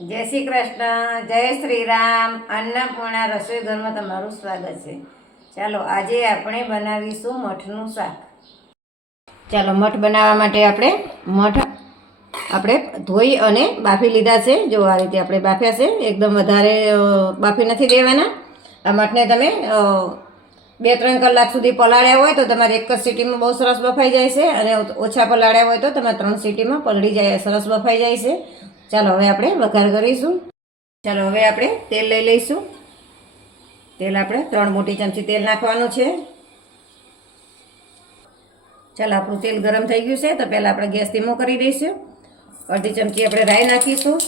જય શ્રી કૃષ્ણ, જય શ્રી રામ. અન્નપૂર્ણા રસોઈ ઘરમાં તમારું સ્વાગત છે. ચાલો આજે આપણે બનાવીશું મઠનું શાક. ચાલો મઠ બનાવવા માટે આપણે ધોઈ અને બાફી લીધા છે. જો આ રીતે આપણે બાફ્યા છે. એકદમ વધારે બાફી નથી દેવાના. આ મઠને તમે 2-3 કલાક સુધી પલાળ્યા હોય તો તમારે એક જ સીટીમાં બહુ સરસ બફાઈ જાય છે, અને ઓછા પલાળ્યા હોય તો તમારે 3 સીટીમાં પલળી જાય, સરસ બફાઈ જાય છે. ચાલો હવે આપણે વઘાર કરીશું. ચાલો હવે આપણે તેલ લઈ લઈશું. તેલ આપણે 3 મોટી ચમચી તેલ નાખવાનું છે. ચાલો આપણું તેલ ગરમ થઈ ગયું છે તો પહેલાં આપણે ગેસ ધીમો કરી દઈશું. અડધી ચમચી આપણે રાઈ નાખીશું.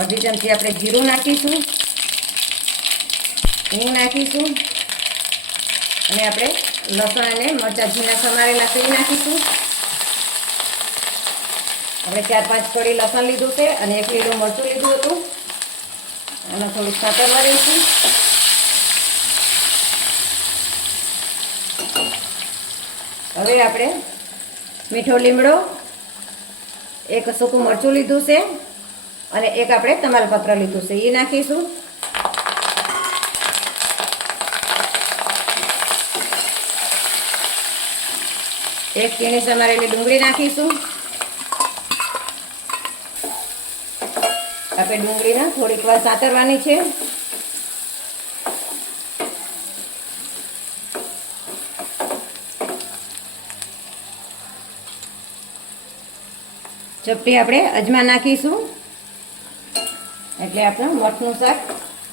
અડધી ચમચી આપણે જીરું નાખીશું, હિંગ નાખીશું, અને આપણે લસણ અને મરચાં ઝીણા સમારેલા તેલ નાખીશું. આપણે 4-5 કળી લસણ લીધું છે અને 1 લીલું મરચું લીધું હતું. અને થોડીક સાતરમાં દઈશું. હવે આપણે મીઠો લીમડો, 1 સૂકું મરચું લીધું છે અને 1 આપણે તમાલપત્ર લીધું છે, એ નાખીશું. એક ઝીણી સમારેલી ડુંગળી નાખીશું. આપણે ડુંગળીને થોડીક વાર સાતરવાની છે. ચપટી આપણે અજમા નાખીશું, એટલે આપણે મઠનું શાક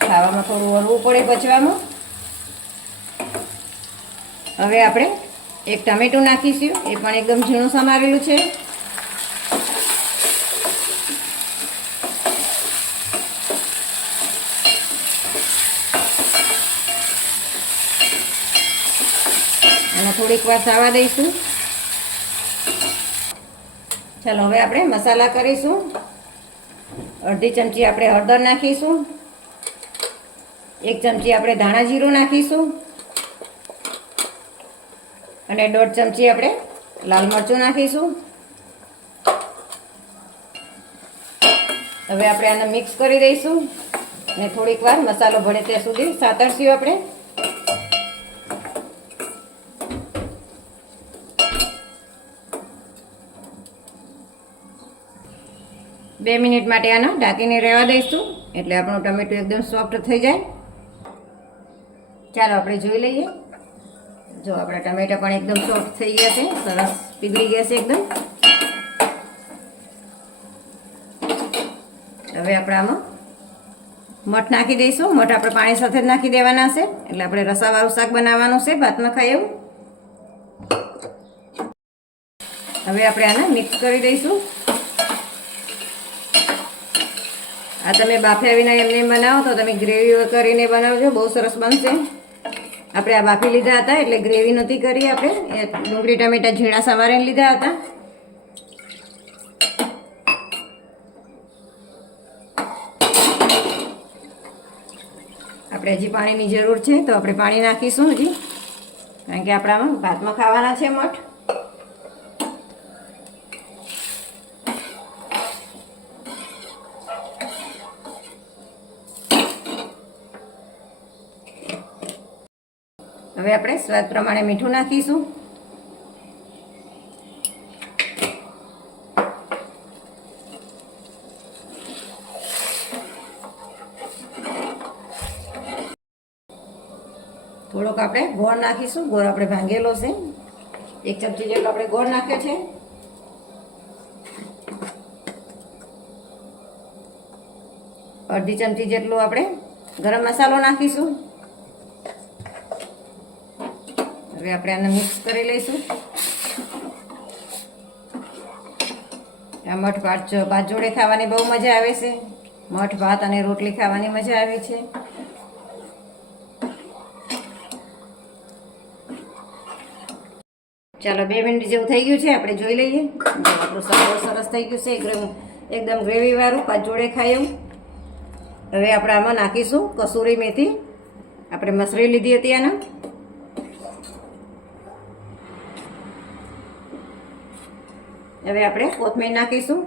ખાવામાં થોડું હળવું પડે પચવામાં. હવે આપણે 1 ટામેટું નાખીશું, એ પણ એકદમ ઝીણું સમારેલું છે. અને થોડીક વાર થવા દઈશું. ચાલો હવે આપણે મસાલા કરીશું. અડધી ચમચી આપણે હળદર નાખીશું. 1 ચમચી આપણે ધાણા જીરું નાખીશું. અને 1.5 ચમચી આપણે લાલ મરચું નાખીશું. હવે આપણે આને મિક્સ કરી દઈશું અને થોડીક વાર મસાલો ભળે ત્યાં સુધી સાતરશું. આપણે બે મિનિટ માટે આને ઢાંકીને રહેવા દઈશું, એટલે આપણું ટમેટું એકદમ સોફ્ટ થઈ જાય. ચાલો આપણે જોઈ લઈએ. જો આપણા ટમેટા પણ એકદમ સોફ્ટ થઈ ગયા છે, સરસ પીગળી ગયા છે એકદમ. હવે આપણે આમાં મઠ નાખી દઈશું. મઠ આપણે પાણી સાથે જ નાખી દેવાના છે, એટલે આપણે રસાવાળું શાક બનાવવાનું છે, ભાતમાં ખાય એવું. હવે આપણે આને મિક્સ કરી દઈશું. આ તમે બાફ્યા વિના એમને બનાવો તો તમે ગ્રેવી કરીને બનાવજો, બહુ સરસ બનશે. આપણે આ બાફી લીધા હતા એટલે ગ્રેવી નથી કરી. આપણે ડુંગળી ટમેટા ઝીણા સમારીને લીધા હતા. આપણે હજી પાણીની જરૂર છે તો આપણે પાણી નાખીશું હજી, કારણ કે આપણામાં ભાતમાં ખાવાના છે મઠ. હવે આપણે સ્વાદ પ્રમાણે મીઠું નાખીશું. થોડોક આપણે ગોળ નાખીશું. ગોળ આપણે ભાંગેલો છે, 1 ચમચી જેટલો આપણે ગોળ નાખ્યો છે. અડધી ચમચી જેટલું આપણે ગરમ મસાલો નાખીશું. હવે આપણે આને મિક્સ કરી લઈશું. આ મઠ ભાત જોડે ખાવાની બહુ મજા આવે છે. મઠ ભાત અને રોટલી ખાવાની મજા આવે છે. ચાલો 2 મિનિટ જેવું થઈ ગયું છે, આપણે જોઈ લઈએ. આપણું શાક સરસ થઈ ગયું છે, એકદમ ગ્રેવી વાળું, ભાત જોડે ખાય એવું. હવે આપણે આમાં નાખીશું કસૂરી મેથી. આપણે મસરી લીધી હતી આના. હવે આપણે કોથમીર નાખીશું.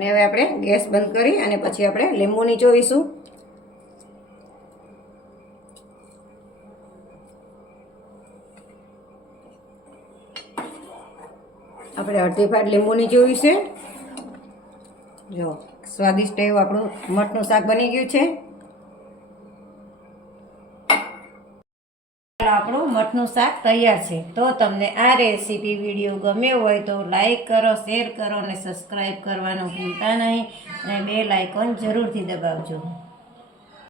અને હવે આપણે ગેસ બંધ કરી અને પછી આપણે લીંબુ નીચોવીશું. આપણે અડધી ફાટ લીંબુ નીચોવ્યું છે. જો સ્વાદિષ્ટ એવું આપણું મઠનું શાક બની ગયું છે. આપણું મઠનું શાક તૈયાર છે. તો તમને આ રેસીપી વિડીયો ગમ્યો હોય તો લાઈક કરો, શેર કરો અને સબસ્ક્રાઈબ કરવાનું ભૂલતા નહીં અને બેલ આઇકોન જરૂરથી દબાવજો.